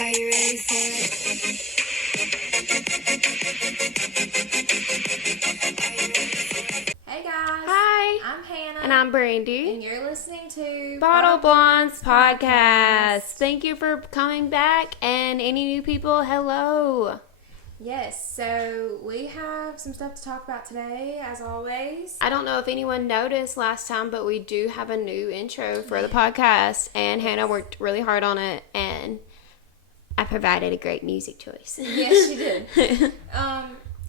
Are you ready for it? Hey guys. Hi. I'm Hannah. And I'm Brandy. And you're listening to Bottle Blondes Podcast. Thank you for coming back. And any new people, hello. Yes, so we have some stuff to talk about today, as always. I don't know if anyone noticed last time, but we do have a new intro for the podcast. And Hannah worked really hard on it. And I provided a great music choice. Yes, she did.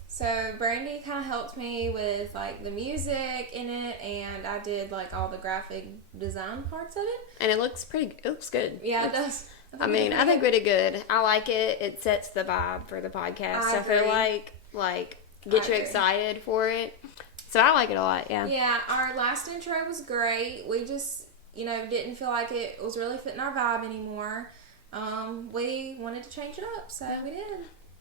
So Brandy kind of helped me with like the music in it, and I did like all the graphic design parts of it. And it looks good. Yeah, it does. I think we did good. I like it. It sets the vibe for the podcast. I feel like get you excited for it. So I like it a lot, yeah. Yeah, our last intro was great. We just, didn't feel like it was really fitting our vibe anymore. We wanted to change it up, so we did.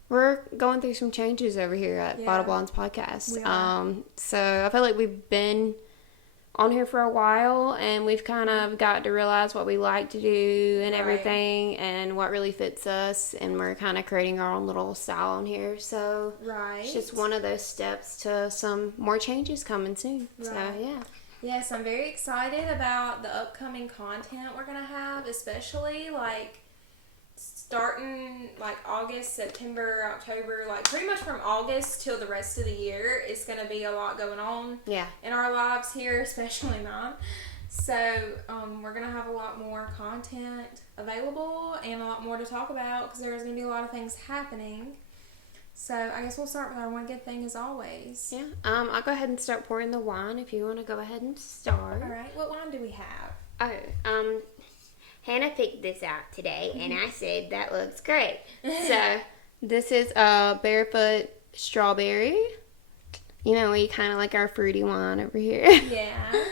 We're going through some changes over here at Bottle Blondes Podcast. So I feel like we've been on here for a while, and we've kind of got to realize what we like to do and everything, and what really fits us, and we're kind of creating our own little style on here. So it's just one of those steps to some more changes coming soon. Right. So yeah. Yes, I'm very excited about the upcoming content we're gonna have, especially like starting like August, September, October, like pretty much from August till the rest of the year. It's going to be a lot going on in our lives here, especially mine. So we're going to have a lot more content available and a lot more to talk about because there's going to be a lot of things happening. So I guess we'll start with our one good thing as always. Yeah. I'll go ahead and start pouring the wine if you want to go ahead and start. All right. What wine do we have? Oh, Hannah picked this out today, and I said, that looks great. So, this is Barefoot Strawberry. We kind of like our fruity wine over here. Yeah.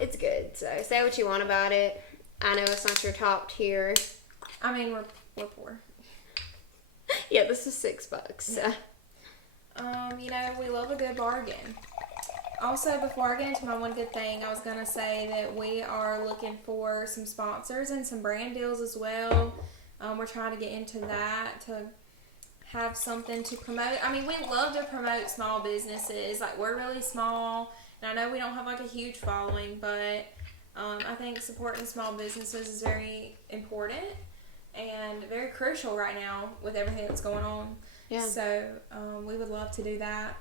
It's good, so say what you want about it. I know it's not your top tier. I mean, we're poor. Yeah, this is $6, so. We love a good bargain. Also, before I get into my one good thing, I was going to say that we are looking for some sponsors and some brand deals as well. We're trying to get into that to have something to promote. I mean, we love to promote small businesses. Like, we're really small, and I know we don't have, like, a huge following, but I think supporting small businesses is very important and very crucial right now with everything that's going on. Yeah. So, we would love to do that.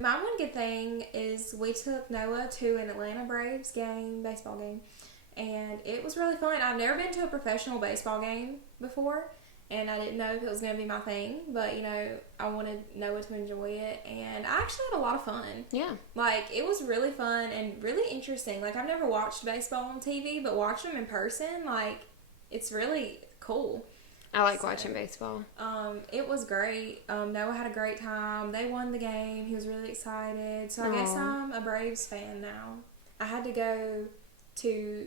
My one good thing is we took Noah to an Atlanta Braves baseball game, and it was really fun. I've never been to a professional baseball game before, and I didn't know if it was going to be my thing, but, I wanted Noah to enjoy it, and I actually had a lot of fun. Yeah. Like, it was really fun and really interesting. Like, I've never watched baseball on TV, but watching them in person, like, it's really cool. I like watching baseball. It was great. Noah had a great time. They won the game. He was really excited. So I guess I'm a Braves fan now. I had to go to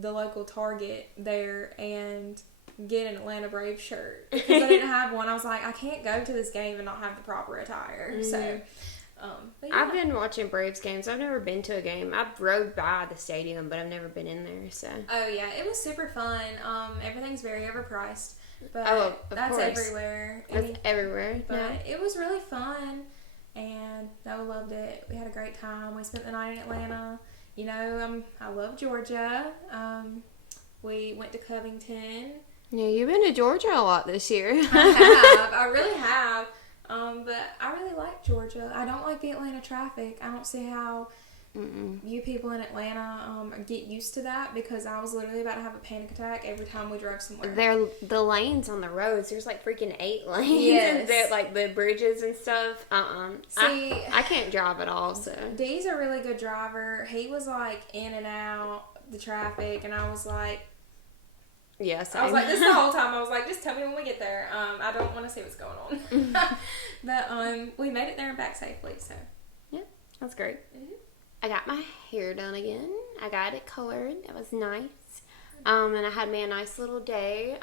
the local Target there and get an Atlanta Braves shirt because I didn't have one. I was like, I can't go to this game and not have the proper attire. So, but yeah. I've been watching Braves games. I've never been to a game. I've rode by the stadium, but I've never been in there. So. Oh yeah, it was super fun. Everything's very overpriced. But that's course. Everywhere. Everywhere. But it was really fun, and Noah loved it. We had a great time. We spent the night in Atlanta. I love Georgia. We went to Covington. Yeah, you've been to Georgia a lot this year. I have. I really have. But I really like Georgia. I don't like the Atlanta traffic. I don't see how you people in Atlanta get used to that, because I was literally about to have a panic attack every time we drove somewhere. The lanes on the roads, there's like freaking 8 lanes. Yes. And like the bridges and stuff. See, I can't drive at all, so. Dee's a really good driver. He was like in and out the traffic, and I was like, yes. I was like, this the whole time, I was like, just tell me when we get there. I don't want to see what's going on. But we made it there and back safely, so. Yeah, that's great. Mm-hmm. I got my hair done again. I got it colored. It was nice. And I had me a nice little day.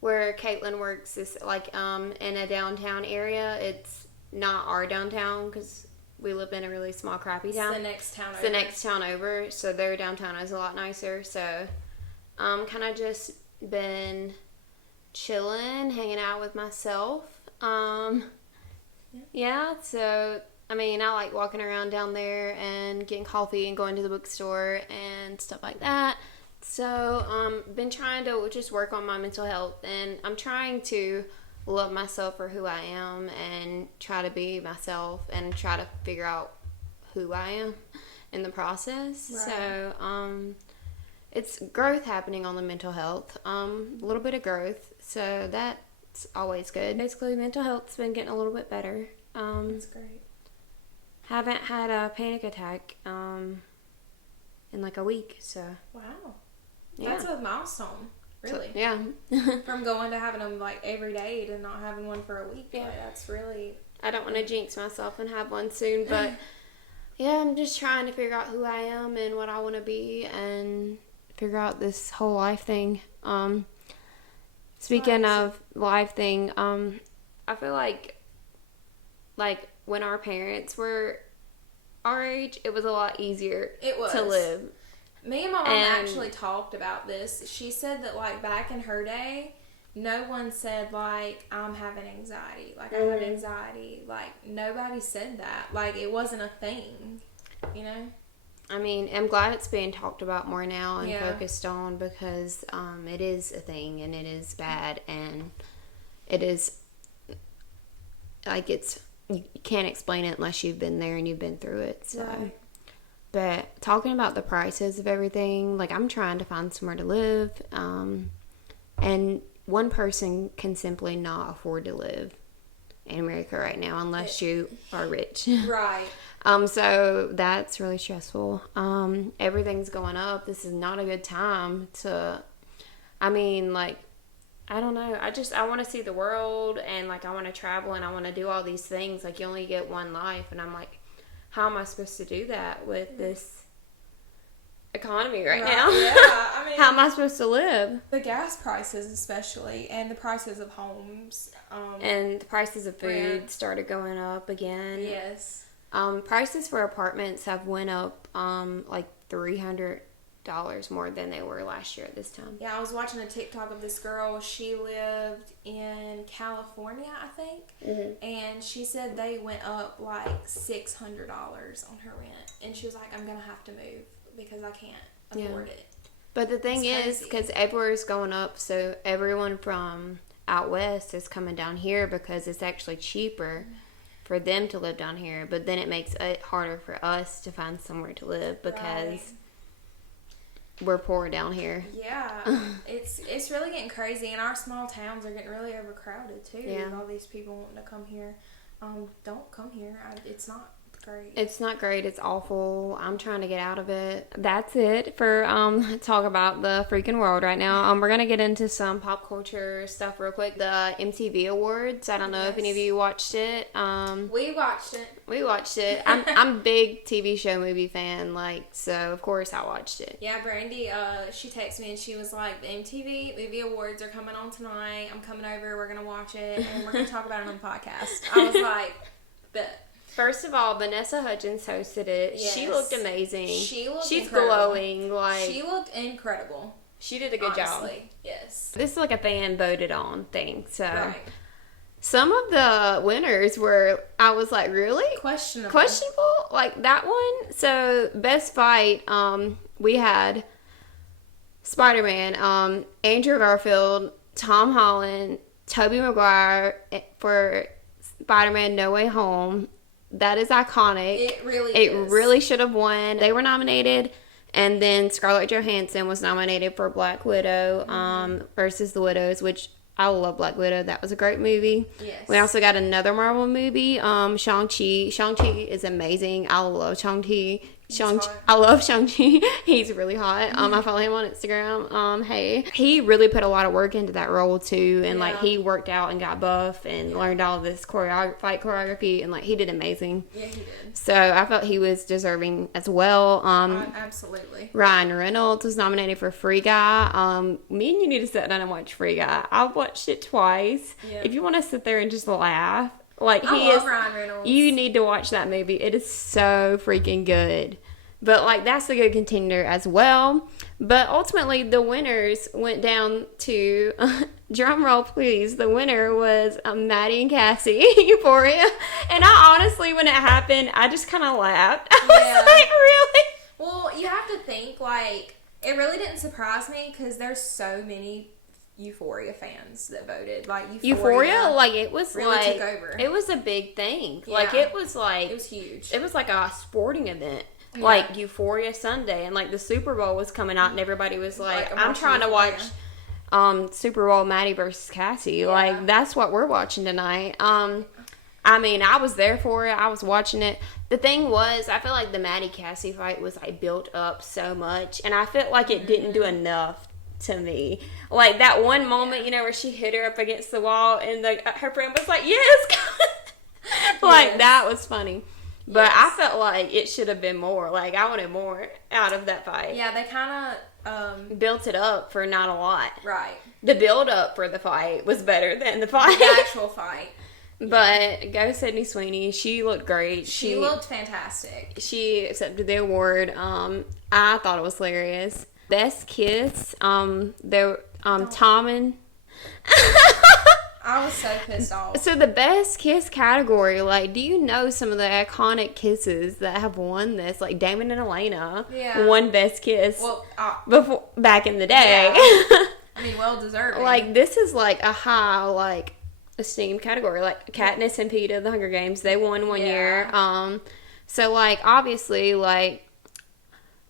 Where Caitlin works is like in a downtown area. It's not our downtown because we live in a really small, crappy town. It's the next town over. It's the next town over. So their downtown is a lot nicer. So kind of just been chilling, hanging out with myself. Yeah, so, I mean, I like walking around down there and getting coffee and going to the bookstore and stuff like that. So, been trying to just work on my mental health, and I'm trying to love myself for who I am and try to be myself and try to figure out who I am in the process. Right. So, it's growth happening on the mental health, a little bit of growth, so that's always good. Basically, mental health's been getting a little bit better. That's great. Haven't had a panic attack in like a week, so Wow. yeah. That's a milestone, really. So, yeah. From going to having them like every day to not having one for a week. Yeah. Like, that's really... I don't want to jinx myself and have one soon, but yeah, I'm just trying to figure out who I am and what I want to be and figure out this whole life thing. Speaking of life thing, I feel like when our parents were our age, it was a lot easier to live. Me and my mom actually talked about this. She said that, like, back in her day, no one said, like, I'm having anxiety. Like, I have anxiety. Like, nobody said that. Like, it wasn't a thing, you know? I mean, I'm glad it's being talked about more now and focused on because it is a thing and it is bad and it is, like, you can't explain it unless you've been there and you've been through it, so... Right. But talking about the prices of everything, like I'm trying to find somewhere to live, and one person can simply not afford to live in America right now unless you are rich. Right. So that's really stressful. Everything's going up. This is not a good time to, I mean, like, I don't know. I want to see the world and like I want to travel and I want to do all these things. Like you only get one life and I'm like, how am I supposed to do that with this economy right now? Yeah, I mean... How am I supposed to live? The gas prices especially, and the prices of homes. And the prices of food rent. started going up again. Yes. Prices for apartments have went up like $300 more than they were last year at this time. Yeah, I was watching a TikTok of this girl. She lived in California, I think. Mm-hmm. And she said they went up like $600 on her rent. And she was like, I'm going to have to move because I can't afford it. But the thing is, because everywhere's going up, so everyone from out west is coming down here because it's actually cheaper for them to live down here. But then it makes it harder for us to find somewhere to live because... we're poor down here. Yeah, it's really getting crazy, and our small towns are getting really overcrowded too. Yeah. With all these people wanting to come here. Don't come here. It's not great. It's not great. It's awful. I'm trying to get out of it. That's it for talk about the freaking world right now. We're gonna get into some pop culture stuff real quick. The Mtv Awards. I don't know if any of you watched it. We watched it. I'm a big TV show movie fan, like, so of course I watched it. Yeah, Brandy, she texted me and she was like, the MTV Movie Awards are coming on tonight. I'm coming over. We're gonna watch it and we're gonna talk about it on the podcast. I was like, bet. First of all, Vanessa Hudgens hosted it. Yes. She looked amazing. She's incredible. Glowing. Like, she looked incredible. She did a good job. Yes. This is like a fan voted on thing. So Some of the winners were, I was like, really? Questionable. Like that one. So best fight, we had Spider-Man, Andrew Garfield, Tom Holland, Tobey Maguire for Spider-Man No Way Home. That is iconic. It really is. It really should have won. They were nominated. And then Scarlett Johansson was nominated for Black Widow versus The Widows, which I love Black Widow. That was a great movie. Yes. We also got another Marvel movie, Shang-Chi. Shang-Chi is amazing. I love Shang-Chi. I love Shang-Chi. He's really hot. I follow him on Instagram. Hey. He really put a lot of work into that role too. And like he worked out and got buff and learned all this fight choreography and like he did amazing. Yeah, he did. So I felt he was deserving as well. Absolutely. Ryan Reynolds was nominated for Free Guy. Me and you need to sit down and watch Free Guy. I've watched it twice. Yeah. If you want to sit there and just laugh. Like I love Ryan Reynolds. You need to watch that movie. It is so freaking good. But, like, that's a good contender as well. But ultimately, the winners went down to, drum roll please, the winner was Maddie and Cassie, Euphoria. And I honestly, when it happened, I just kind of laughed. I was like, really? Well, you have to think, like, it really didn't surprise me because there's so many Euphoria fans that voted. Like, Euphoria, like, it was really like, took over. it was a big thing. Yeah. Like, it was like, it was huge. It was like a sporting event. Yeah. Like, Euphoria Sunday, and, like, the Super Bowl was coming out, and everybody was like I'm trying to watch Super Bowl Maddie versus Cassie. Yeah. Like, that's what we're watching tonight. I mean, I was there for it. I was watching it. The thing was, I feel like the Maddie Cassie fight was, like, built up so much, and I felt like it didn't do enough to me. Like, that one moment, you know, where she hit her up against the wall, and her friend was like, yes! Like, yes. That was funny. But yes. I felt like it should have been more. Like, I wanted more out of that fight. Yeah, they kind of built it up for not a lot. Right. The build up for the fight was better than the fight. The actual fight. But go Sydney Sweeney. She looked great. She looked fantastic. She accepted the award. I thought it was hilarious. Best kiss. Tom and I was so pissed off. So the best kiss category, like, do you know some of the iconic kisses that have won this? Like, Damon and Elena won best kiss. Well, before back in the day. Yeah. I mean, well deserved. Like, this is like a high, like, esteemed category. Like, Katniss and Peeta, The Hunger Games, they won one year. So, like, obviously, like,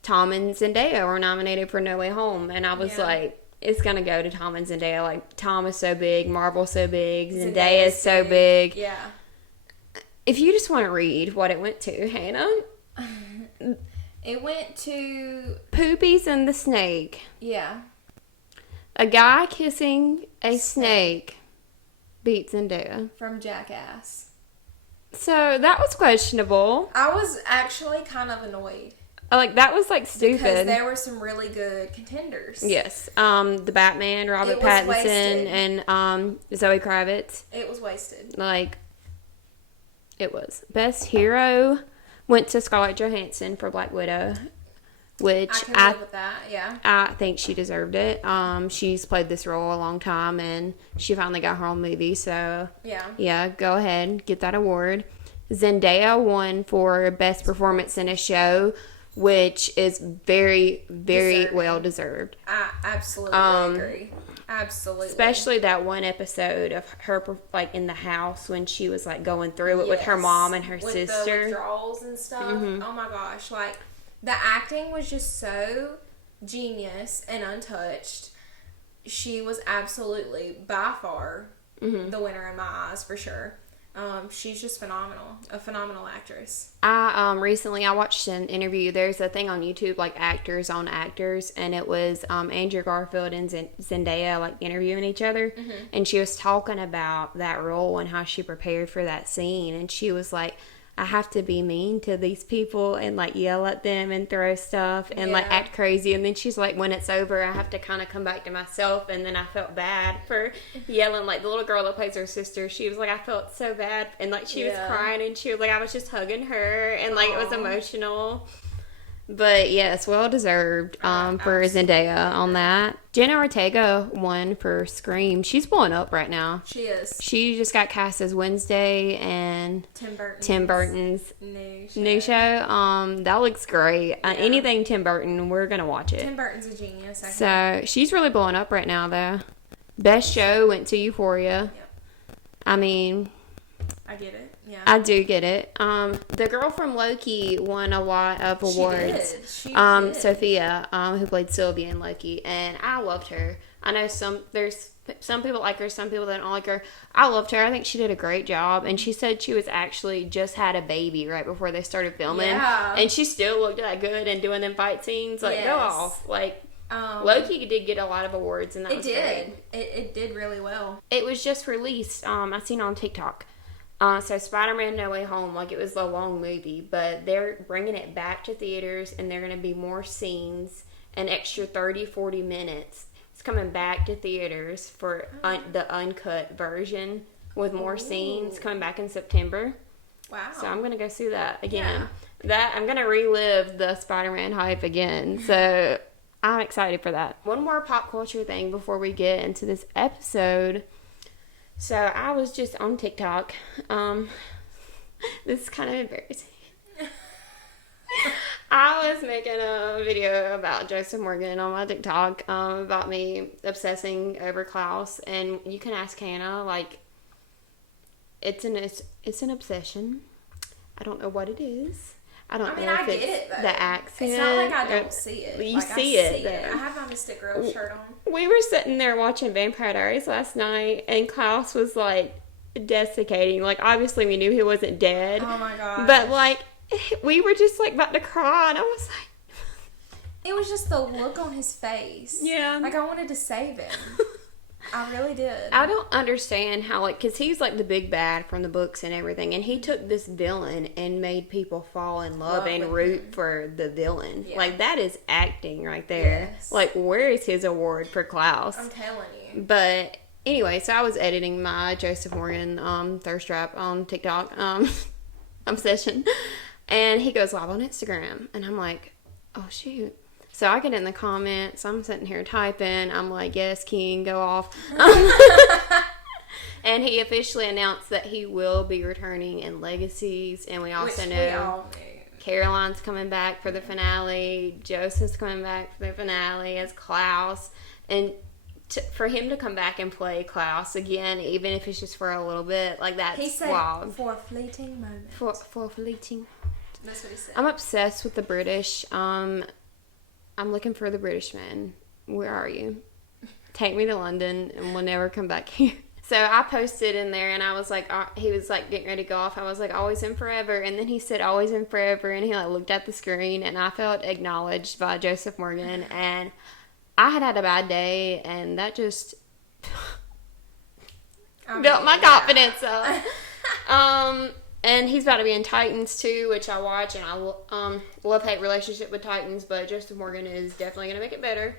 Tom and Zendaya were nominated for No Way Home, and I was like, it's gonna go to Tom and Zendaya. Like, Tom is so big, Marvel's so big, Zendaya is so big. Yeah. If you just want to read what it went to, Hannah. It went to Poopies and the Snake. Yeah. A guy kissing a snake beats Zendaya. From Jackass. So, that was questionable. I was actually kind of annoyed. Like, that was, like, stupid. Because there were some really good contenders. Yes. The Batman, Robert Pattinson, wasted. and Zoe Kravitz. It was wasted. Like, it was. Best Hero went to Scarlett Johansson for Black Widow, which I can live with that, yeah. I think she deserved it. She's played this role a long time, and she finally got her own movie, so yeah, go ahead, get that award. Zendaya won for Best Performance in a Show, which is very, very well deserved. I absolutely agree. Absolutely. Especially that one episode of her, like, in the house when she was, like, going through it with her mom and her sister. With the withdrawals and stuff. Mm-hmm. Oh, my gosh. Like, the acting was just so genius and untouched. She was absolutely, by far, the winner in my eyes, for sure. She's just phenomenal. A phenomenal actress. Recently I watched an interview. There's a thing on YouTube, like, actors on actors, and it was Andrew Garfield and Zendaya, like, interviewing each other, and she was talking about that role and how she prepared for that scene, and she was like, I have to be mean to these people and, like, yell at them and throw stuff and like act crazy. And then she's like, when it's over, I have to kind of come back to myself. And then I felt bad for yelling. Like, the little girl that plays her sister, she was like, I felt so bad. And, like, she was crying, and she was like, I was just hugging her, and, like, it was emotional. But yes, well deserved for Zendaya on that. Jenna Ortega won for Scream. She's blowing up right now. She is. She just got cast as Wednesday and Tim Burton's new show. That looks great. Yeah. Anything Tim Burton, we're gonna watch it. Tim Burton's a genius. So she's really blowing up right now, though. Best show went to Euphoria. Yep. I mean, I get it. Yeah. I do get it. The girl from Loki won a lot of awards. She did. Sophia, who played Sylvia in Loki, and I loved her. I know there's some people like her, some people that don't like her. I loved her. I think she did a great job, and she said she was actually just had a baby right before they started filming, and she still looked that good and doing them fight scenes. Like, go off. Like, Loki did get a lot of awards, and that was great. It did really well. It was just released. I seen on TikTok. So Spider-Man No Way Home, like, it was a long movie, but they're bringing it back to theaters, and they're going to be more scenes, an extra 30-40 minutes. It's coming back to theaters for the uncut version with more scenes, coming back in September. Wow. So I'm going to go see that again. Yeah. I'm going to relive the Spider-Man hype again. So I'm excited for that. One more pop culture thing before we get into this episode. So I was just on TikTok. This is kind of embarrassing. I was making a video about Joseph Morgan on my TikTok about me obsessing over Klaus, and you can ask Hannah, like, it's an obsession. I don't know what it is. I don't know if I get it's it, though. the accent. It's not like I don't see it. You like, see it. I have my Mystic Girl shirt on. We were sitting there watching Vampire Diaries last night, and Klaus was, like, desiccating. Like, obviously we knew he wasn't dead. Oh, my God. But, like, we were just, like, about to cry, and I was like... It was just the look on his face. Yeah. Like, I wanted to save him. I really did. I don't understand how, like, because he's, like, the big bad from the books and everything, and he took this villain and made people fall in love and root for the villain. Yeah. Like, that is acting right there. Yes. Like, where is his award for Klaus? I'm telling you. But, anyway, so I was editing my Joseph Morgan thirst trap on TikTok obsession, and he goes live on Instagram, and I'm like, oh, shoot. So I get in the comments, I'm sitting here typing, I'm like, yes, King, go off. And he officially announced that he will be returning in Legacies, and we also know Caroline's coming back for the finale, Joseph's coming back for the finale as Klaus, and for him to come back and play Klaus again, even if it's just for a little bit, like, that's he said, wild. For a fleeting moment. For a fleeting. That's what he said. I'm obsessed with the British. I'm looking for the British man. Where are you? Take me to London and we'll never come back here. So I posted in there and I was like, he was like getting ready to go off. I was like, always and forever. And then he said, always and forever. And he like looked at the screen and I felt acknowledged by Joseph Morgan. And I had a bad day and that just built my confidence up. And he's about to be in Titans too, which I watch, and I love-hate relationship with Titans, but Joseph Morgan is definitely going to make it better.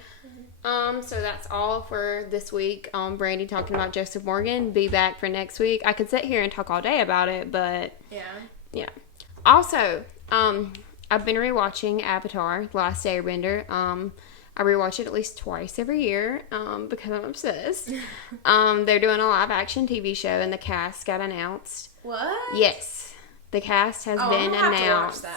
Mm-hmm. So that's all for this week. Brandy talking about Joseph Morgan. Be back for next week. I could sit here and talk all day about it, but yeah. Also, I've been rewatching Avatar: The Last Airbender. I rewatch it at least twice every year because I'm obsessed. They're doing a live-action TV show, and the cast got announced. What? Yes. The cast has been announced. To watch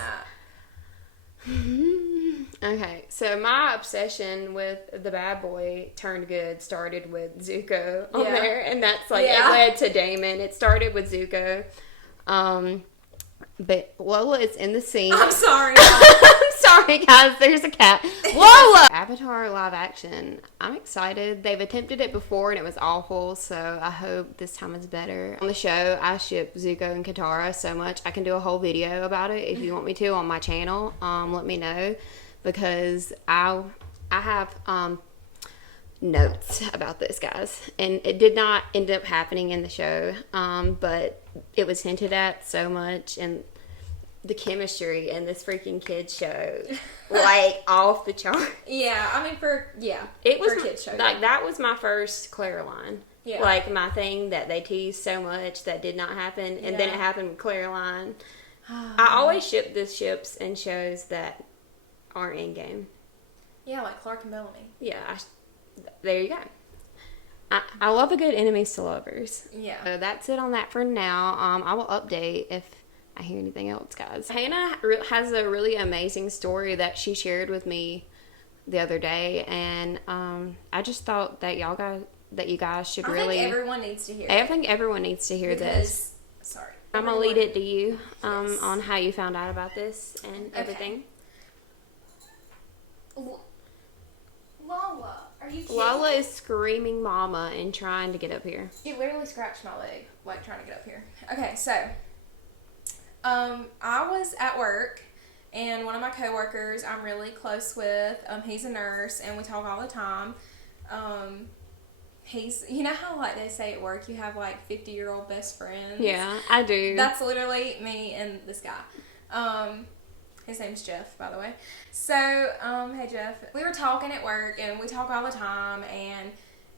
that. Okay, so my obsession with the bad boy turned good started with Zuko on there, and that's like it led to Damon. It started with Zuko. But Lola is in the scene. I'm sorry. I'm sorry, guys. There's a cat. Lola! Avatar live action. I'm excited. They've attempted it before and it was awful, so I hope this time it's better. On the show, I ship Zuko and Katara so much. I can do a whole video about it if you want me to on my channel. Let me know because I have notes about this, guys. And it did not end up happening in the show, but it was hinted at so much, and the chemistry in this freaking kids show, like, off the chart. Yeah, I mean, it was for a kids show. Like, that was my first Caroline. Yeah. Like, my thing that they teased so much that did not happen, and then it happened with Caroline. I always ship the ships and shows that aren't in game. Yeah, like Clark and Bellamy. Yeah, there you go. I love a good enemies to lovers. Yeah. So that's it on that for now. I will update if I hear anything else, guys. Hannah has a really amazing story that she shared with me the other day, and I just thought that you guys should really. I think everyone needs to hear it. I think everyone needs to hear this. Sorry. I'm gonna lead it to you on how you found out about this and everything. Lola, are you kidding? Lola is screaming mama and trying to get up here. She literally scratched my leg, like, trying to get up here. Okay, so, I was at work, and one of my coworkers I'm really close with, he's a nurse, and we talk all the time. You know how, like, they say at work you have, like, 50-year-old best friends? Yeah, I do. That's literally me and this guy. His name's Jeff, by the way. So, hey Jeff. We were talking at work, and we talk all the time, and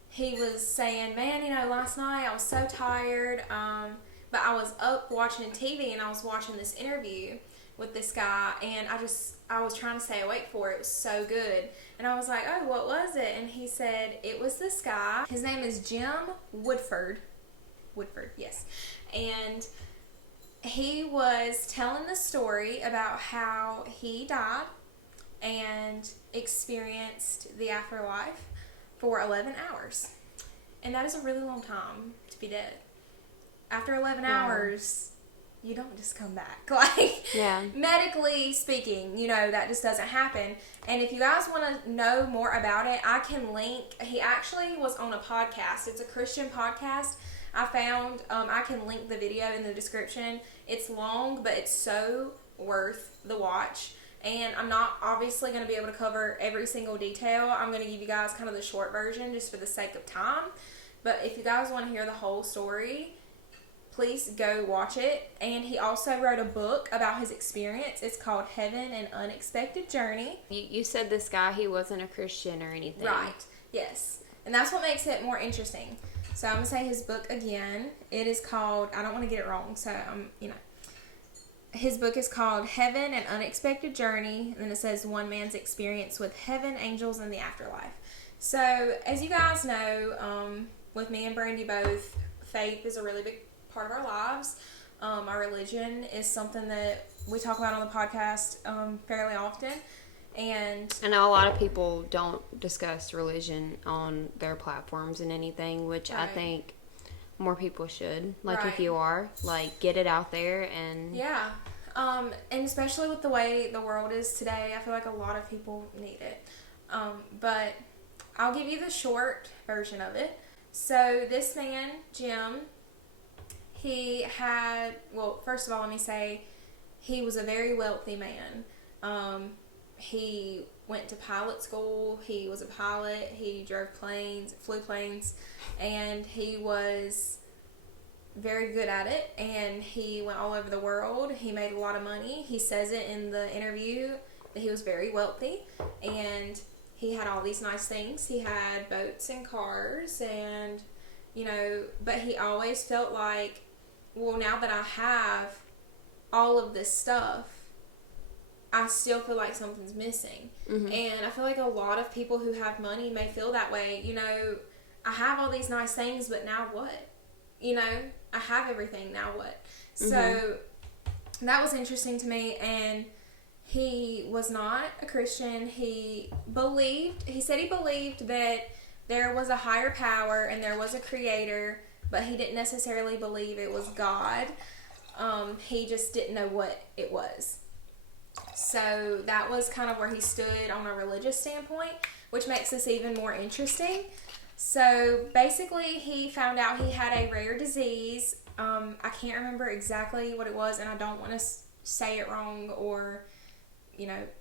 he was saying, man, last night I was so tired. But I was up watching TV and I was watching this interview with this guy, and I was trying to stay awake for it. It was so good. And I was like, oh, what was it? And he said, it was this guy. His name is Jim Woodford. Woodford, yes. And he was telling the story about how he died and experienced the afterlife for 11 hours. And that is a really long time to be dead. After 11 hours, you don't just come back. Like, medically speaking, you know, that just doesn't happen. And if you guys want to know more about it, I can link. He actually was on a podcast. It's a Christian podcast. I found, I can link the video in the description. It's long, but it's so worth the watch. And I'm not obviously going to be able to cover every single detail. I'm going to give you guys kind of the short version just for the sake of time. But if you guys want to hear the whole story, please go watch it. And he also wrote a book about his experience. It's called Heaven: An Unexpected Journey. You said this guy, he wasn't a Christian or anything. Right. Yes. And that's what makes it more interesting. So I'm going to say his book again. It is called, I don't want to get it wrong, so his book is called Heaven: An Unexpected Journey, and then it says One Man's Experience with Heaven, Angels, and the Afterlife. So, as you guys know, with me and Brandy both, faith is a really big part of our lives. Our religion is something that we talk about on the podcast fairly often. And I know a lot of people don't discuss religion on their platforms and anything, which I think more people should. Like, if you are, like, get it out there and... Yeah. And especially with the way the world is today, I feel like a lot of people need it. But I'll give you the short version of it. So, this man, Jim, he had... Well, first of all, let me say, he was a very wealthy man. He went to pilot school. He was a pilot. He drove planes, flew planes, and he was very good at it. And he went all over the world. He made a lot of money. He says it in the interview that he was very wealthy, and he had all these nice things. He had boats and cars, and but he always felt like, well, now that I have all of this stuff, I still feel like something's missing. Mm-hmm. And I feel like a lot of people who have money may feel that way. I have all these nice things, but now what? I have everything, now what? Mm-hmm. So that was interesting to me. And he was not a Christian. He said he believed that there was a higher power and there was a creator, but he didn't necessarily believe it was God. He just didn't know what it was. So that was kind of where he stood on a religious standpoint, which makes this even more interesting. So basically, he found out he had a rare disease. I can't remember exactly what it was, and I don't want to say it wrong or,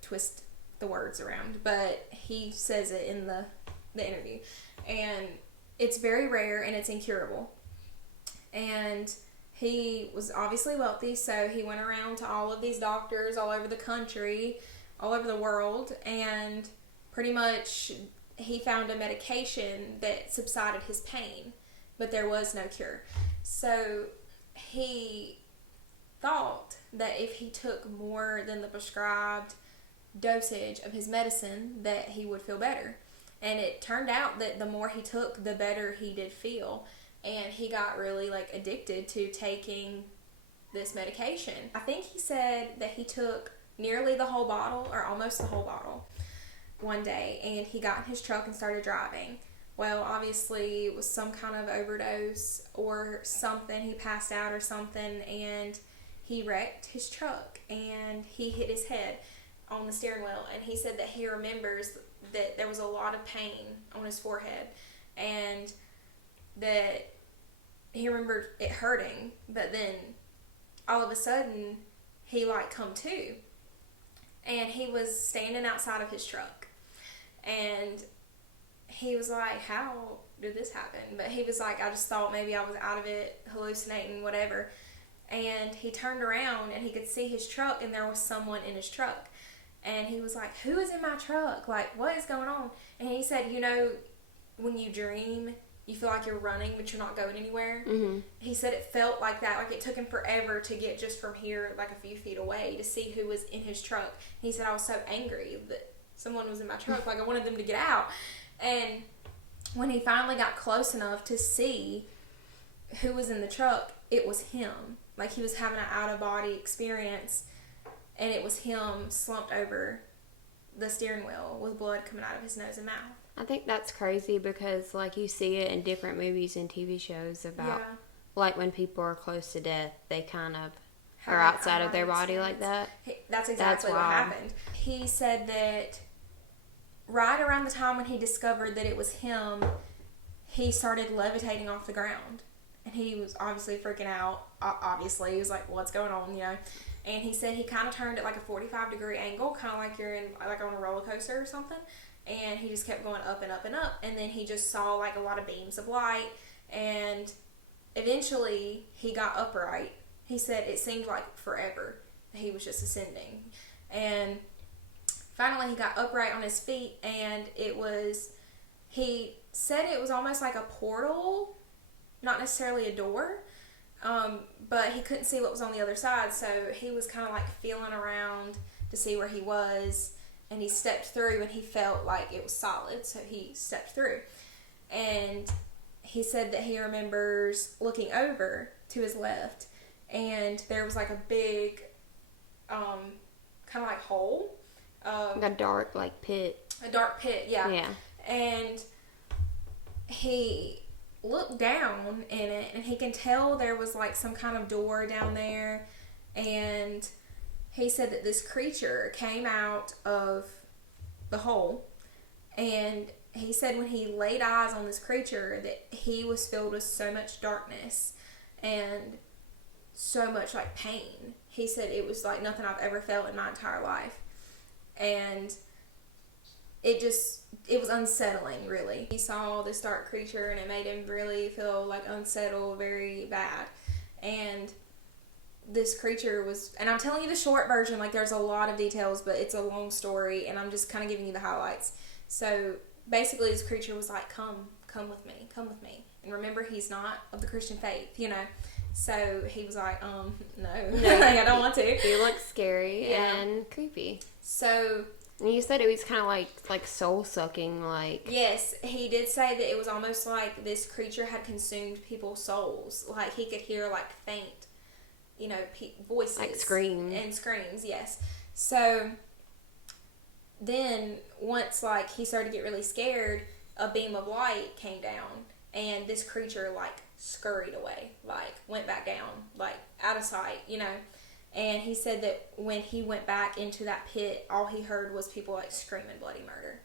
twist the words around. But he says it in the interview. And it's very rare, and it's incurable. And he was obviously wealthy, so he went around to all of these doctors all over the country, all over the world, and pretty much he found a medication that subsided his pain, but there was no cure. So he thought that if he took more than the prescribed dosage of his medicine, that he would feel better. And it turned out that the more he took, the better he did feel. And he got really, addicted to taking this medication. I think he said that he took nearly the whole bottle, or almost the whole bottle, one day. And he got in his truck and started driving. Well, obviously, it was some kind of overdose or something. He passed out or something, and he wrecked his truck. And he hit his head on the steering wheel. And he said that he remembers that there was a lot of pain on his forehead. And that he remembered it hurting, but then all of a sudden he come to, and he was standing outside of his truck, and he was like, how did this happen? But he was like, I just thought maybe I was out of it, hallucinating, whatever. And he turned around and he could see his truck, and there was someone in his truck, and he was like, who is in my truck? What is going on? And he said, when you dream, you feel like you're running, but you're not going anywhere. Mm-hmm. He said it felt like that. Like, it took him forever to get just from here, like, a few feet away to see who was in his truck. He said, I was so angry that someone was in my truck. Like, I wanted them to get out. And when he finally got close enough to see who was in the truck, it was him. Like, he was having an out-of-body experience, and it was him slumped over the steering wheel with blood coming out of his nose and mouth. I think that's crazy because, like, you see it in different movies and TV shows about, like, when people are close to death, they kind of are outside of their body like that. That's exactly what happened. He said that right around the time when he discovered that it was him, he started levitating off the ground. And he was obviously freaking out. Obviously, he was like, what's going on, you know? And he said he kind of turned at like a 45-degree angle, kind of like you're in, like, on a roller coaster or something. And he just kept going up and up and up. And then he just saw, like, a lot of beams of light. And eventually, he got upright. He said it seemed like forever that he was just ascending. And finally, he got upright on his feet. And he said it was almost like a portal, not necessarily a door. But he couldn't see what was on the other side. So he was kind of, like, feeling around to see where he was. And he stepped through, and he felt like it was solid, so he stepped through. And he said that he remembers looking over to his left, and there was, like, a big, kind of like hole. Like a dark, like, pit. A dark pit, yeah. Yeah. And he looked down in it, and he can tell there was, like, some kind of door down there, and he said that this creature came out of the hole, and he said when he laid eyes on this creature that he was filled with so much darkness and so much, like, pain. He said it was like nothing I've ever felt in my entire life. And it was unsettling, really. He saw this dark creature, and it made him really feel, like, unsettled, very bad. And this creature was, and I'm telling you the short version, like, there's a lot of details, but it's a long story, and I'm just kind of giving you the highlights. So basically, this creature was like, come with me, and remember, he's not of the Christian faith, you know. So he was like, no, like, I don't want to. He looked scary and creepy. So, and you said it was kind of like soul sucking, like. Yes, he did say that it was almost like this creature had consumed people's souls. Like, he could hear, like, faint, you know, voices. Like screams. And screams, yes. So then once, like, he started to get really scared, a beam of light came down, and this creature, like, scurried away, like, went back down, like, out of sight, you know. And he said that when he went back into that pit, all he heard was people, like, screaming bloody murder.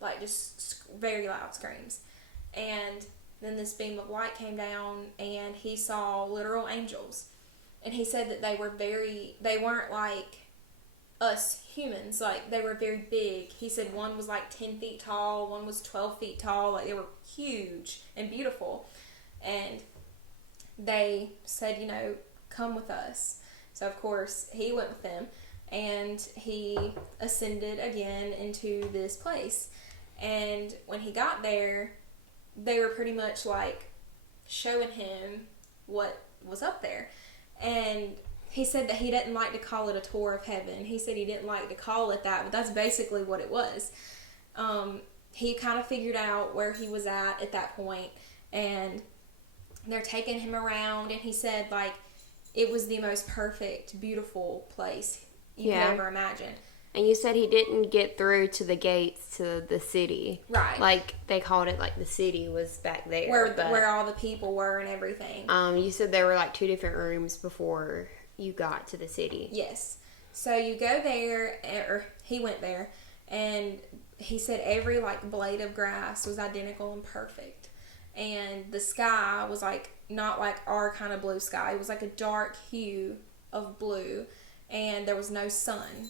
Like, just very loud screams. And then this beam of light came down, and he saw literal angels. And he said that they weren't like us humans, like, they were very big. He said one was like 10 feet tall, one was 12 feet tall, like, they were huge and beautiful. And they said, you know, come with us. So, of course, he went with them, and he ascended again into this place. And when he got there, they were pretty much, like, showing him what was up there. And he said that he didn't like to call it a tour of heaven. He said he didn't like to call it that, but that's basically what it was. He kind of figured out where he was at that point, and they're taking him around, and he said, like, it was the most perfect, beautiful place you could ever imagine. And you said he didn't get through to the gates to the city. Right. Like, they called it, like, the city was back there. Where all the people were and everything. You said there were, like, 2 different rooms before you got to the city. Yes. So you go there, or he went there, and he said every, like, blade of grass was identical and perfect. And the sky was, like, not like our kind of blue sky. It was like a dark hue of blue, and there was no sun.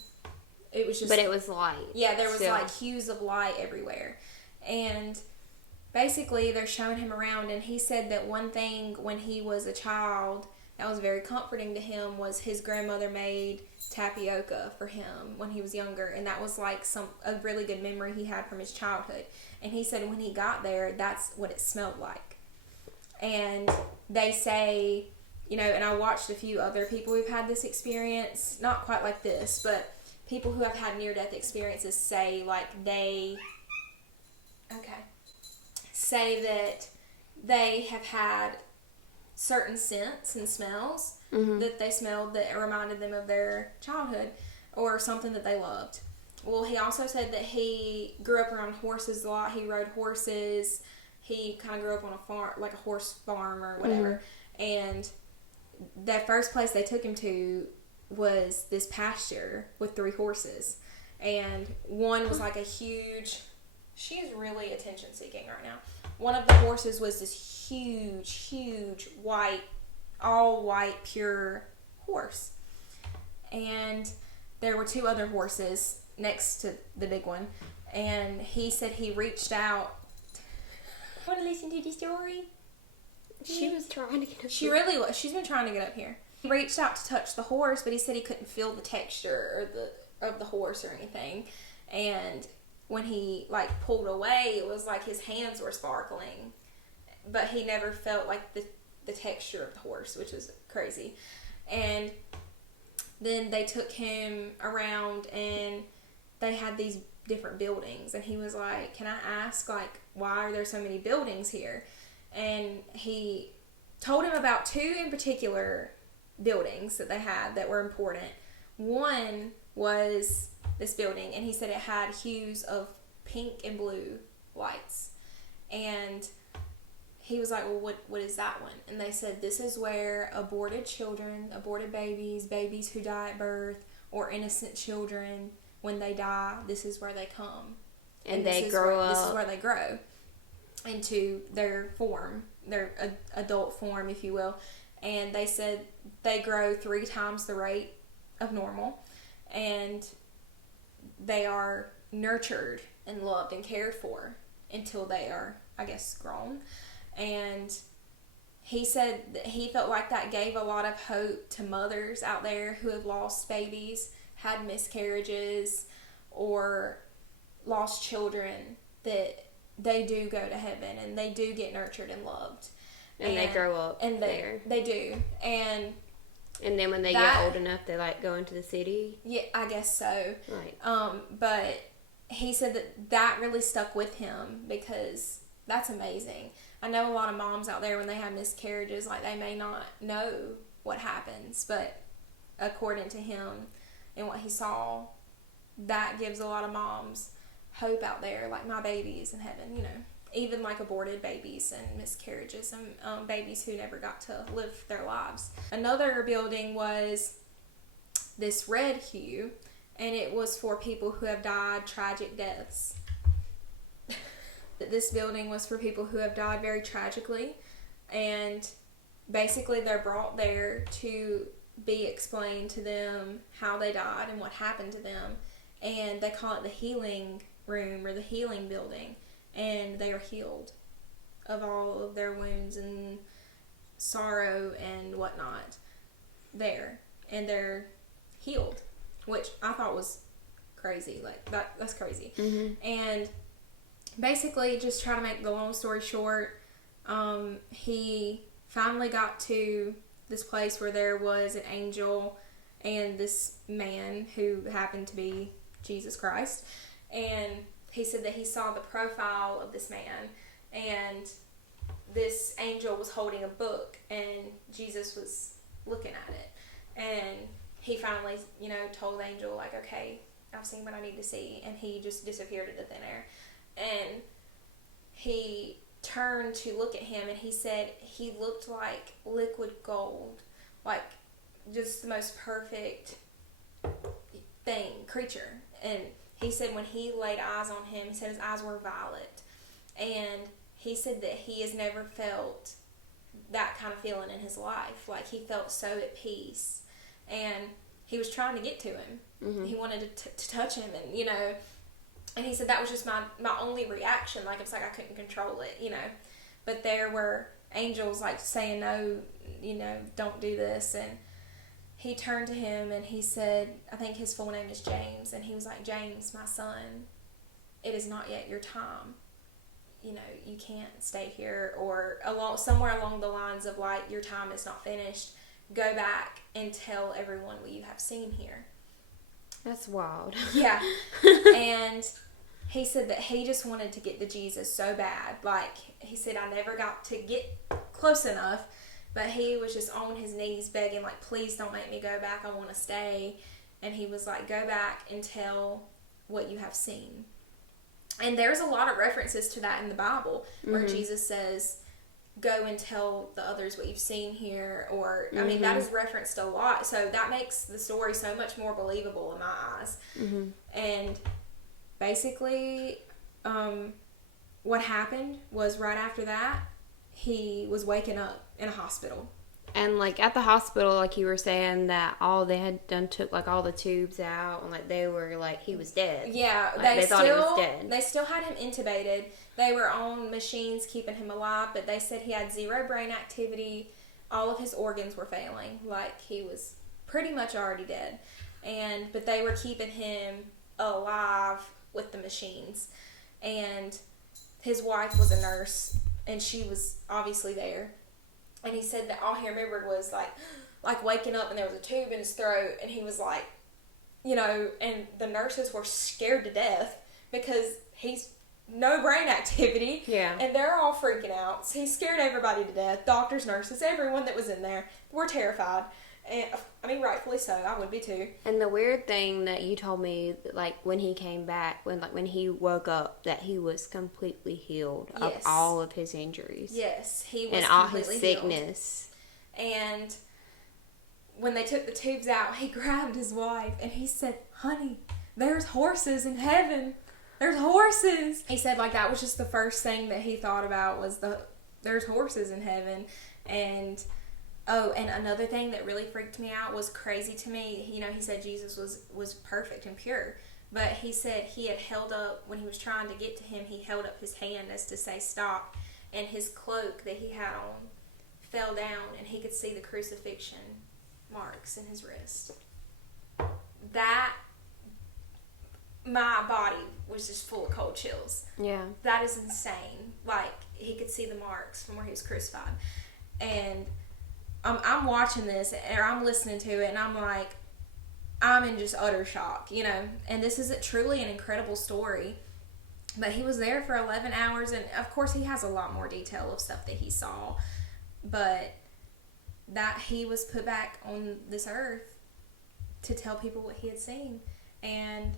It was just... But it was light. Yeah, there was, like, hues of light everywhere. And basically, they're showing him around, and he said that one thing when he was a child that was very comforting to him was his grandmother made tapioca for him when he was younger, and that was like a really good memory he had from his childhood. And he said when he got there, that's what it smelled like. And they say, you know, and I watched a few other people who've had this experience, not quite like this, but people who have had near-death experiences say that they have had certain scents and smells that they smelled that reminded them of their childhood or something that they loved. Well, he also said that he grew up around horses a lot. He rode horses. He kind of grew up on a farm, like a horse farm or whatever. And the first place they took him to was this pasture with 3 horses. And one was like a huge... She is really attention-seeking right now. One of the horses was this huge white, all white, pure horse. And there were 2 other horses next to the big one. And he said he reached out. Want to listen to the story? She was trying to get up She here. really was. She's been trying to get up here. He reached out to touch the horse, but he said he couldn't feel the texture of the horse or anything. And when he like pulled away, it was like his hands were sparkling, but he never felt like the texture of the horse, which was crazy. And then they took him around and they had these different buildings, and he was like, can I ask, like, why are there so many buildings here? And he told him about 2 in particular buildings that they had that were important. One was this building, and he said it had hues of pink and blue lights. And he was like, well, what is that one? And they said, this is where aborted children, aborted babies who die at birth, or innocent children, when they die, this is where they come. And they grow up. This is where they grow into their form, their adult form, if you will. And they said they grow 3 times the rate of normal. And they are nurtured and loved and cared for until they are, I guess, grown. And he said that he felt like that gave a lot of hope to mothers out there who have lost babies, had miscarriages, or lost children, that they do go to heaven and they do get nurtured and loved. And they grow up and there. They do. And then when they get old enough, they like go into the city. Yeah, I guess so. Right. But he said that really stuck with him because that's amazing. I know a lot of moms out there, when they have miscarriages, like, they may not know what happens, but according to him and what he saw, that gives a lot of moms hope out there, like, my baby's in heaven, you know. Even like aborted babies and miscarriages and babies who never got to live their lives. Another building was this red hue, and it was for people who have died tragic deaths. This building was for people who have died very tragically, and basically they're brought there to be explained to them how they died and what happened to them, and they call it the healing room or the healing building. And they are healed of all of their wounds and sorrow and whatnot there. And they're healed, which I thought was crazy. Like, that's crazy. Mm-hmm. And basically, just try to make the long story short, he finally got to this place where there was an angel and this man who happened to be Jesus Christ. And he said that he saw the profile of this man, and this angel was holding a book, and Jesus was looking at it. And he finally, you know, told the angel, like, okay, I've seen what I need to see. And he just disappeared into thin air. And he turned to look at him, and he said he looked like liquid gold, like just the most perfect creature. And he said when he laid eyes on him, he said his eyes were violet. And he said that he has never felt that kind of feeling in his life. Like, he felt so at peace. And he was trying to get to him. Mm-hmm. He wanted to touch him, and, you know. And he said that was just my only reaction. Like, it's like I couldn't control it, you know. But there were angels like saying, no, don't do this. And he turned to him and he said, I think his full name is James, and he was like, James, my son, it is not yet your time. You can't stay here, or somewhere along the lines of like, your time is not finished. Go back and tell everyone what you have seen here. That's wild. Yeah. And he said that he just wanted to get to Jesus so bad. Like, he said, I never got to get close enough, but he was just on his knees begging, like, please don't make me go back. I want to stay. And he was like, go back and tell what you have seen. And there's a lot of references to that in the Bible where Jesus says, go and tell the others what you've seen here. Or, I mean, that is referenced a lot. So that makes the story so much more believable in my eyes. And basically, what happened was right after that, he was waking up in a hospital. And, like, at the hospital, like you were saying, that all they had done took, like, all the tubes out, and, like, they were, like, he was dead. Yeah, like, they thought he was dead. They still had him intubated. They were on machines keeping him alive, but they said he had zero brain activity. All of his organs were failing. Like, he was pretty much already dead. But they were keeping him alive with the machines. And his wife was a nurse, and she was obviously there. And he said that all he remembered was like waking up and there was a tube in his throat, and he was like, and the nurses were scared to death because he's no brain activity. Yeah. And they're all freaking out. So he scared everybody to death. Doctors, nurses, everyone that was in there were terrified. And, I mean, rightfully so. I would be too. And the weird thing that you told me, like, when he came back, when he woke up, that he was completely healed of all of his injuries. Yes, he was, and all his sickness. Healed. And when they took the tubes out, he grabbed his wife and he said, honey, there's horses in heaven. There's horses. He said, like, that was just the first thing that he thought about was there's horses in heaven. And oh, and another thing that really freaked me out, was crazy to me. He said Jesus was perfect and pure. But he said he had held up, when he was trying to get to him, he held up his hand as to say stop. And his cloak that he had on fell down, and he could see the crucifixion marks in his wrist. That, my body was just full of cold chills. Yeah. That is insane. Like, he could see the marks from where he was crucified. And I'm watching this, or I'm listening to it, and I'm like, I'm in just utter shock, And this is truly an incredible story. But he was there for 11 hours, and of course he has a lot more detail of stuff that he saw. But that he was put back on this earth to tell people what he had seen. And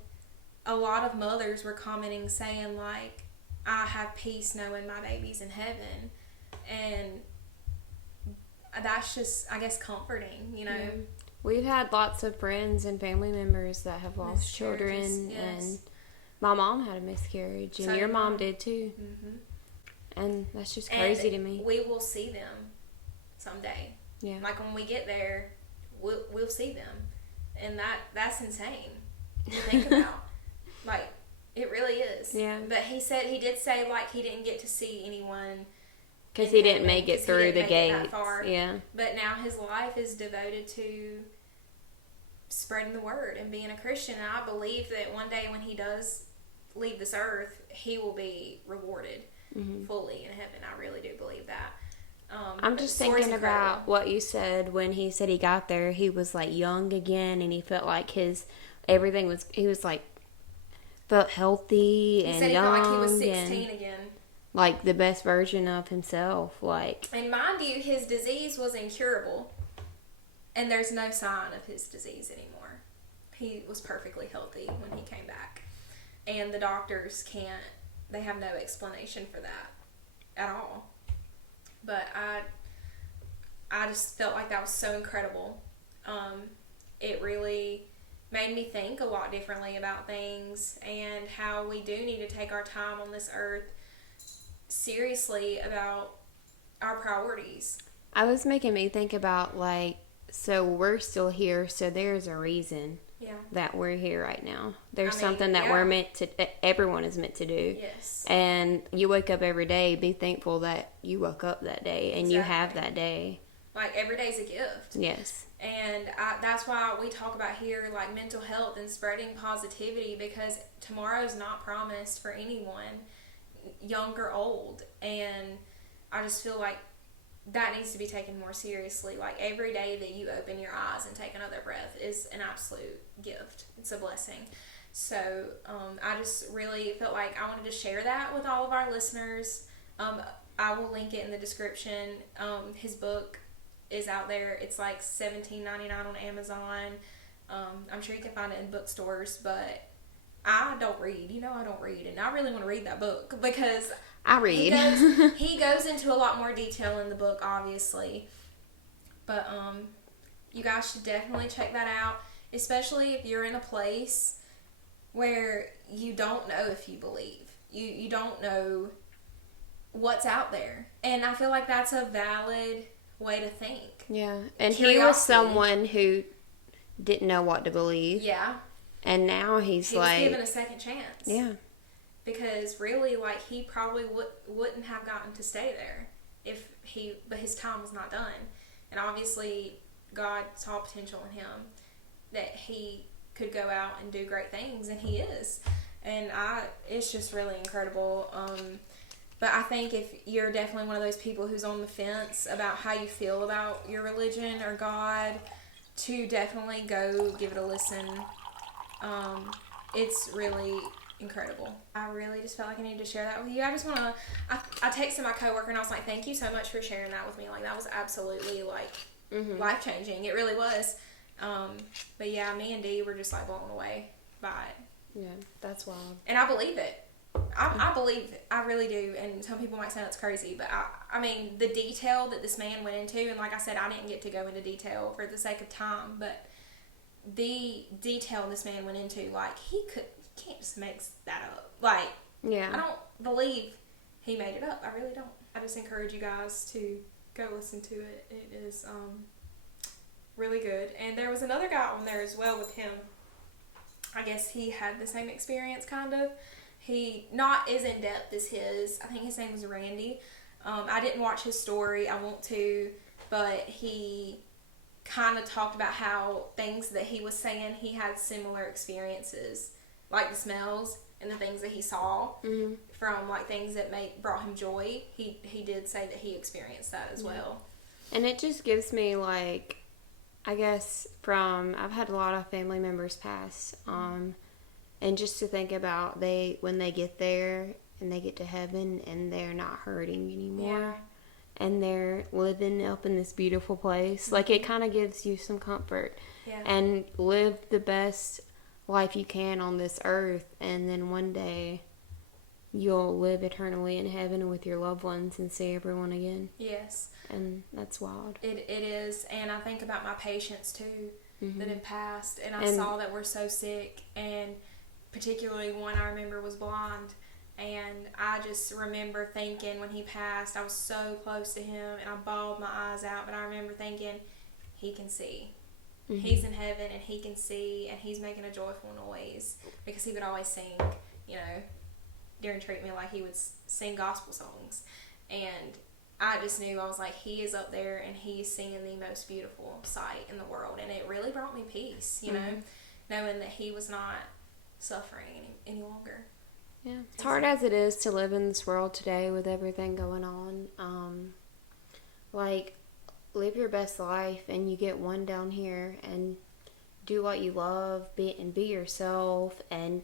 a lot of mothers were commenting, saying, like, I have peace knowing my baby's in heaven. And that's just, I guess, comforting, Yeah. We've had lots of friends and family members that have lost children, and my mom had a miscarriage, and your mom did too. And that's just crazy to me. We will see them someday. Yeah. Like, when we get there, we'll see them. And that's insane to think about. Like, it really is. Yeah. But he did say, like, he didn't get to see anyone because he didn't make it through the gates. Yeah. But now his life is devoted to spreading the word and being a Christian. And I believe that one day when he does leave this earth, he will be rewarded fully in heaven. I really do believe that. I'm just thinking about what you said when he said he got there. He was like young again, and he felt like he was like, felt healthy and young. He said he felt like he was 16 again. Like the best version of himself. Like, and mind you, his disease was incurable, and there's no sign of his disease anymore. He was perfectly healthy when he came back, and the doctors they have no explanation for that at all. But I just felt like that was so incredible. It really made me think a lot differently about things, and how we do need to take our time on this earth seriously about our priorities. I was making me think about, like, so we're still here, so there's a reason. that we're here right now. There's something that everyone is meant to do. Yes. And you wake up every day, be thankful that you woke up that day and you have that day. Like, every day's a gift. Yes. And that's why we talk about here, like, mental health and spreading positivity, because tomorrow's not promised for anyone, young or old. And I just feel like that needs to be taken more seriously. Like, every day that you open your eyes and take another breath is an absolute gift. It's a blessing. So I just really felt like I wanted to share that with all of our listeners. I will link it in the description. His book is out there. It's like $17.99 on Amazon. I'm sure you can find it in bookstores, but I don't read. You know, I don't read, and I really want to read that book because I read. He goes into a lot more detail in the book, obviously. But you guys should definitely check that out, especially if you're in a place where you don't know if you believe. You don't know what's out there. And I feel like that's a valid way to think. Yeah. And he was someone who didn't know what to believe. Yeah. And now he was given a second chance. Yeah. Because really, like, he probably wouldn't have gotten to stay there but his time was not done. And obviously, God saw potential in him that he could go out and do great things, and he is. And it's just really incredible. But I think if you're definitely one of those people who's on the fence about how you feel about your religion or God, to definitely go give it a listen. It's really incredible. I really just felt like I needed to share that with you. I just want to, I texted my coworker and I was like, thank you so much for sharing that with me. Like, that was absolutely, like, life-changing. It really was. But yeah, me and Dee were just, like, blown away by it. Yeah, that's wild. And I believe it. I believe it. I really do. And some people might say that's crazy, but I mean, the detail that this man went into, and like I said, I didn't get to go into detail for the sake of time, but the detail this man went into, like, he can't just make that up. Like, yeah. I don't believe he made it up. I really don't. I just encourage you guys to go listen to it. It is really good. And there was another guy on there as well with him. I guess he had the same experience, kind of. He, not as in depth as his. I think his name was Randy. I didn't watch his story. I want to. But he kind of talked about how things that he was saying, he had similar experiences. Like the smells and the things that he saw from, like, things that brought him joy. He did say that he experienced that as well. And it just gives me, like, I guess I've had a lot of family members pass, and just to think about when they get there and they get to heaven and they're not hurting anymore and they're living up in this beautiful place, like, it kind of gives you some comfort. And live the best life you can on this earth, and then one day you'll live eternally in heaven with your loved ones and see everyone again. Yes. And that's wild. It is. And I think about my patients too that have passed, and I saw that we're so sick, and particularly one I remember was blind, and I just remember thinking when he passed, I was so close to him and I bawled my eyes out, but I remember thinking, he can see. He's in heaven and he can see, and he's making a joyful noise, because he would always sing, you know, during treatment, like, he would sing gospel songs. And I just knew, I was like, he is up there and he's seeing the most beautiful sight in the world. And it really brought me peace, you know, knowing that he was not suffering any longer. Yeah. It's hard as it is to live in this world today with everything going on. Like, live your best life, and you get one down here, and do what you love, be yourself, and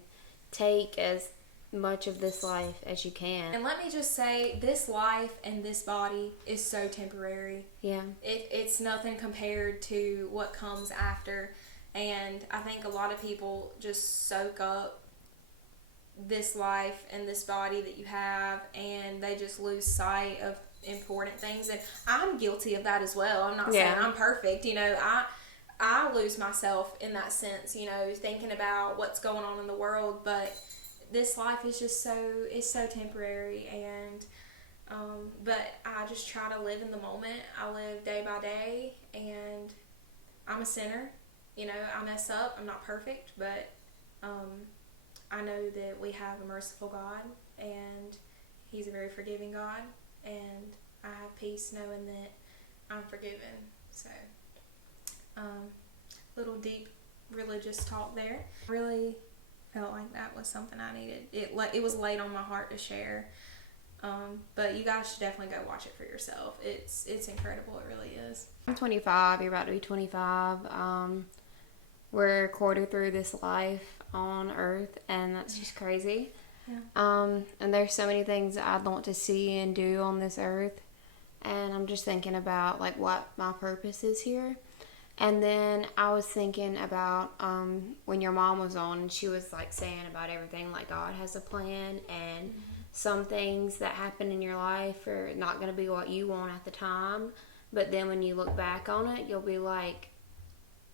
take as much of this life as you can. And let me just say, this life and this body is so temporary. Yeah. It's nothing compared to what comes after. And I think a lot of people just soak up this life and this body that you have, and they just lose sight of important things. And I'm guilty of that as well. I'm not saying I'm perfect, you know. I lose myself in that sense, you know, thinking about what's going on in the world. But this life is just so temporary, and but I just try to live in the moment. I live day by day, and I'm a sinner, You know, I mess up. I'm not perfect, but I know that we have a merciful God, and He's a very forgiving God, and I have peace knowing that I'm forgiven. So, little deep religious talk there. Really felt like that was something I needed. It was laid on my heart to share. But you guys should definitely go watch it for yourself. It's incredible. It really is. I'm 25. You're about to be 25. We're a quarter through this life on Earth, and that's just crazy. Yeah. And there's so many things that I'd want to see and do on this earth, and I'm just thinking about like what my purpose is here. And then I was thinking about when your mom was on, and she was like saying about everything, like God has a plan, and some things that happen in your life are not going to be what you want at the time, but then when you look back on it, you'll be like,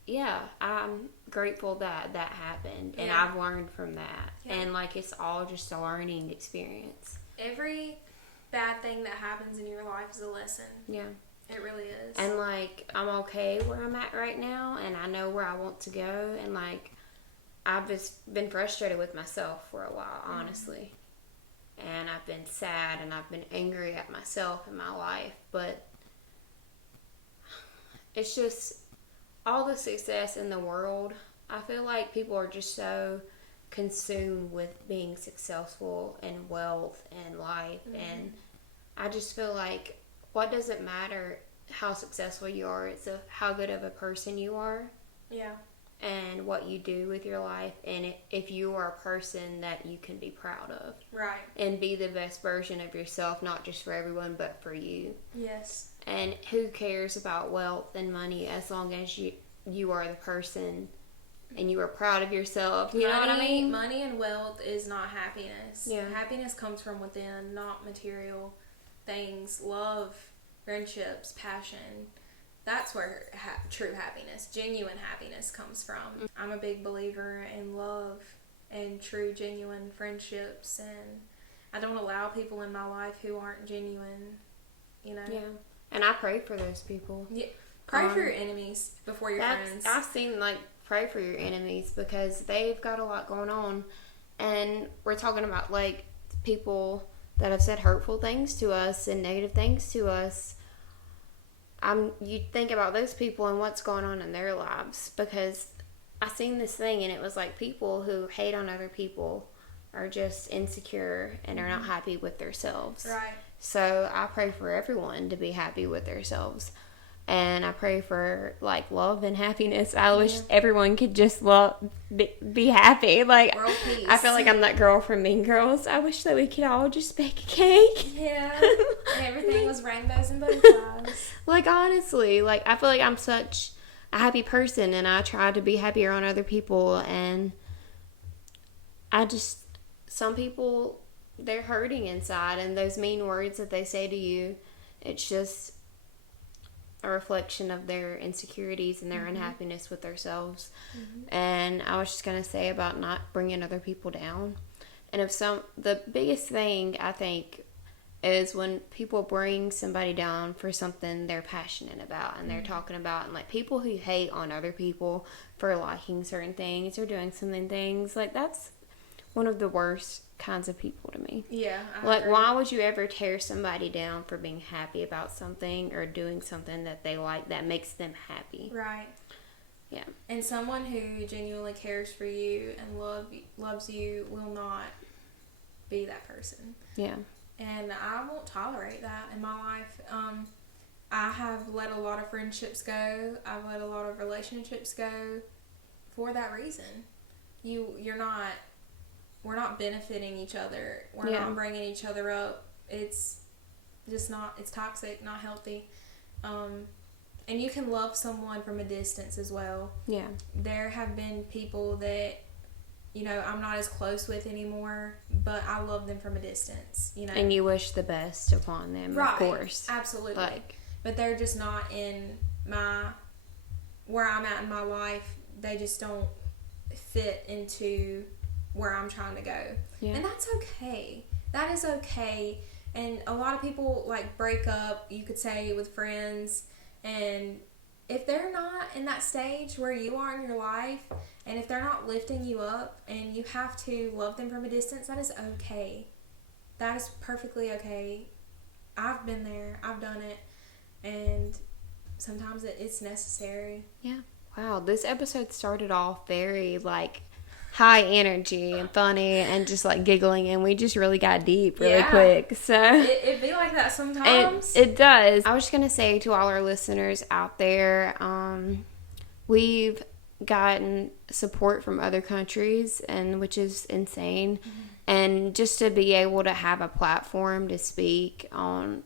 yeah, I'm grateful that that happened, and I've learned from that. Yeah. And like it's all just a learning experience. Every bad thing that happens in your life is a lesson. Yeah. It really is. And like I'm okay where I'm at right now, and I know where I want to go, and like I've just been frustrated with myself for a while, honestly. And I've been sad, and I've been angry at myself in my life, but it's just all the success in the world. I feel like people are just so consumed with being successful and wealth and life, and I just feel like what does it matter how successful you are? It's how good of a person you are. Yeah. And what you do with your life, and if you are a person that you can be proud of. Right. And be the best version of yourself, not just for everyone, but for you. Yes. And who cares about wealth and money as long as you are the person and you are proud of yourself. You know what I mean? Money and wealth is not happiness. Yeah. Happiness comes from within, not material things. Love, friendships, passion. That's where true happiness, genuine happiness comes from. I'm a big believer in love and true, genuine friendships, and I don't allow people in my life who aren't genuine, you know? Yeah. And I pray for those people. Yeah. Pray for your enemies before your friends. I've seen, like, pray for your enemies because they've got a lot going on. And we're talking about, like, people that have said hurtful things to us and negative things to us. You think about those people and what's going on in their lives, because I seen this thing and it was like people who hate on other people are just insecure and are not happy with themselves. Right. So I pray for everyone to be happy with themselves, and I pray for like love and happiness. I wish everyone could just be happy. Like world peace. I feel like I'm that girl from Mean Girls. I wish that we could all just bake a cake. Yeah. And everything was rainbows and butterflies. Like honestly, like I feel like I'm such a happy person, and I try to be happier on other people, and some people, they're hurting inside, and those mean words that they say to you, it's just a reflection of their insecurities and their unhappiness with themselves. And I was just going to say about not bringing other people down. And the biggest thing I think is when people bring somebody down for something they're passionate about and they're talking about, and like people who hate on other people for liking certain things or doing certain things, like that's one of the worst kinds of people to me. Yeah. Like, why would you ever tear somebody down for being happy about something or doing something that they like that makes them happy? Right. Yeah. And someone who genuinely cares for you and loves you will not be that person. Yeah. And I won't tolerate that in my life. I have let a lot of friendships go. I've let a lot of relationships go for that reason. We're not benefiting each other. We're not bringing each other up. It's just not, it's toxic, not healthy. And you can love someone from a distance as well. Yeah. There have been people that, I'm not as close with anymore, but I love them from a distance, And you wish the best upon them, right, of course. Absolutely. But they're just not in where I'm at in my life. They just don't fit into where I'm trying to go. Yeah. And that's okay. That is okay. And a lot of people break up, you could say, with friends, and if they're not in that stage where you are in your life, and if they're not lifting you up, and you have to love them from a distance, that is okay. That is perfectly okay. I've been there. I've done it. And sometimes it's necessary. Yeah. Wow. This episode started off very, like, high energy and funny and just, like, giggling. And we just really got deep really quick. So It be like that sometimes. It does. I was just going to say to all our listeners out there, we've gotten support from other countries, and which is insane. Mm-hmm. And just to be able to have a platform to speak on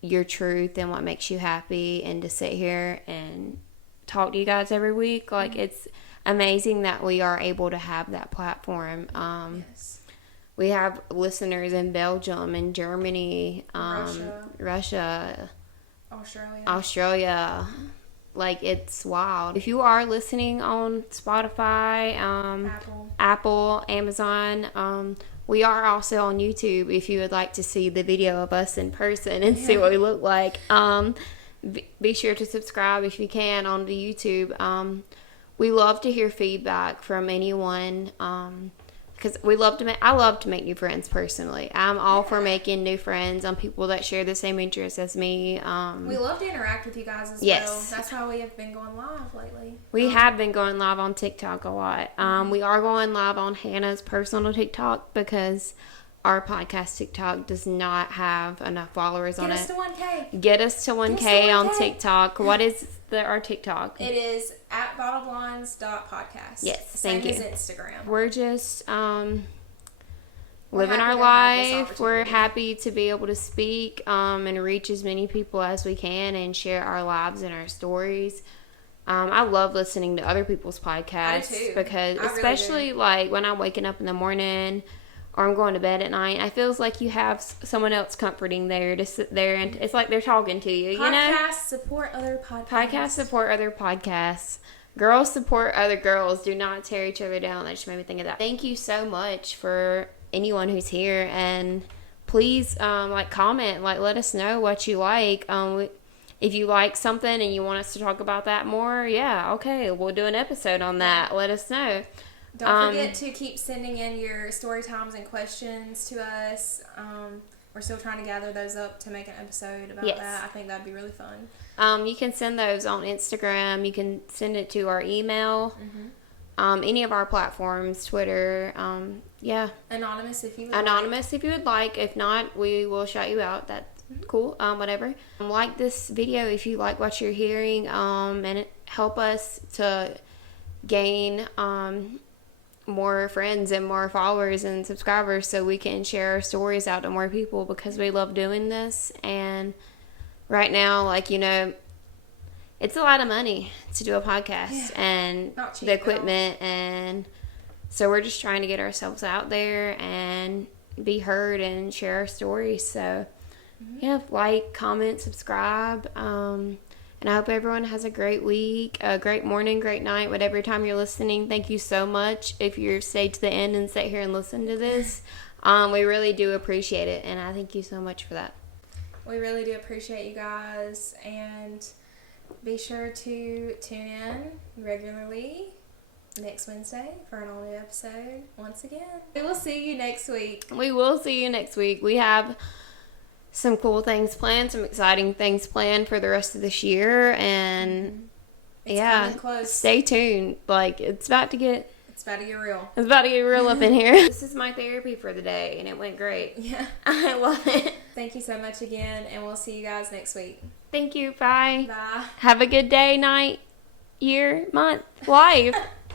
your truth and what makes you happy, and to sit here and talk to you guys every week, like, it's amazing that we are able to have that platform. Yes. We have listeners in Belgium and Germany, Russia, Australia. Like, it's wild. If you are listening on Spotify, Apple, Amazon, we are also on YouTube if you would like to see the video of us in person and see what we look like. Be sure to subscribe if you can on the YouTube. We love to hear feedback from anyone, because I love to make new friends personally. I'm all for making new friends on people that share the same interests as me. We love to interact with you guys as well. That's why we have been going live lately. We have been going live on TikTok a lot. We are going live on Hannah's personal TikTok because our podcast TikTok does not have enough followers on it. Get us to 1K on TikTok. What is our TikTok? It is at bottleblinds.podcast. Yes, thank you. Same as Instagram. We're just living our life. We're happy to be able to speak and reach as many people as we can and share our lives and our stories. I love listening to other people's podcasts because, especially like when I'm waking up in the morning or I'm going to bed at night, I feels like you have someone else comforting there to sit there, and it's like they're talking to you. Podcasts support other podcasts. Podcasts support other podcasts. Girls support other girls. Do not tear each other down. That just made me think of that. Thank you so much for anyone who's here, and please comment, let us know what you like. If you like something and you want us to talk about that more, okay, we'll do an episode on that. Let us know. Don't forget to keep sending in your story times and questions to us. We're still trying to gather those up to make an episode about that. I think that'd be really fun. You can send those on Instagram. You can send it to our email. Any of our platforms, Twitter. Anonymous if you would like. If not, we will shout you out. That's cool. Whatever. Like this video if you like what you're hearing. And help us to gain more friends and more followers and subscribers so we can share our stories out to more people, because we love doing this. And right now, it's a lot of money to do a podcast and the equipment, and so we're just trying to get ourselves out there and be heard and share our stories. So comment, subscribe, and I hope everyone has a great week, a great morning, great night, whatever time you're listening. Thank you so much if you're stayed to the end and sat here and listened to this. We really do appreciate it, and I thank you so much for that. We really do appreciate you guys, and be sure to tune in regularly next Wednesday for an all-new episode once again. We will see you next week. We have some cool things planned, some exciting things planned for the rest of this year, and it's coming close. Stay tuned. It's about to get real. It's about to get real up in here. This is my therapy for the day, and it went great. Yeah. I love it. Thank you so much again, and we'll see you guys next week. Thank you. Bye. Bye. Have a good day, night, year, month, life.